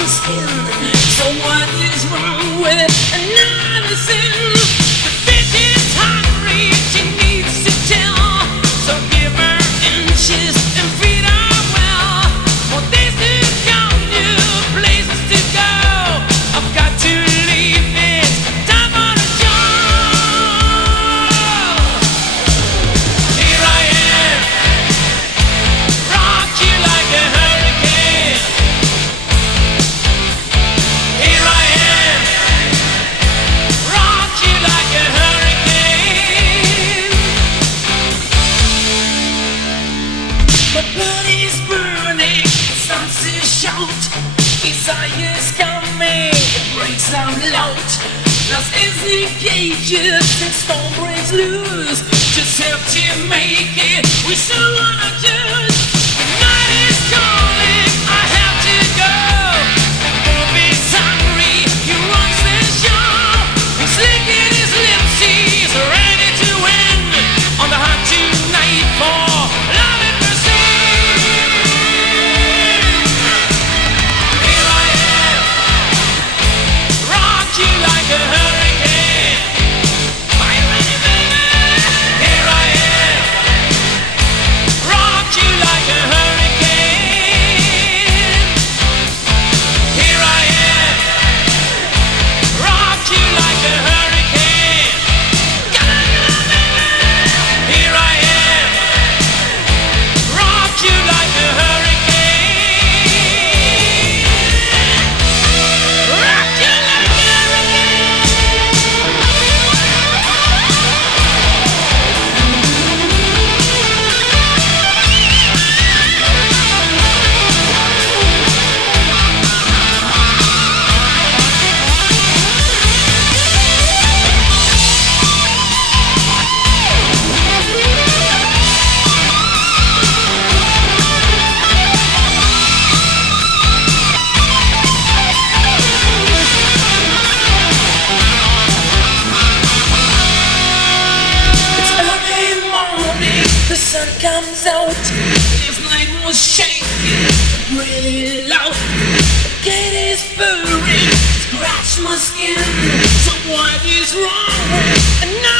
my skin. So what is wrong with another sin? The bitch is hungry, she needs to tell. So give her inches and feed her well. For days to come, new places to go. I've got to leave, it's time for the show. Here I am, rock you like a hurricane. Here I am, rock you like a hurricane. My blood is burning, it starts to shout. Desire's coming, it breaks out loud. Lost is the cages, and storm breaks loose. Just have to make it, we still wanna choose. The night is calling, I have to go. The movie's hungry, he runs the show. He's licking his lips, he's ready to win. On the hunt tonight for love and mercy. Here I am, rock you like a hurricane. Are you ready, baby? Here I am, rock you like a hurricane. Here I am, rock you like a hurricane. Come on, baby. Here I am, rock you like a hurricane. Rock you like a It's early morning, the sun comes out. This night was shaking, really loud. The gate is burning, scratch my skin. So what is wrong with another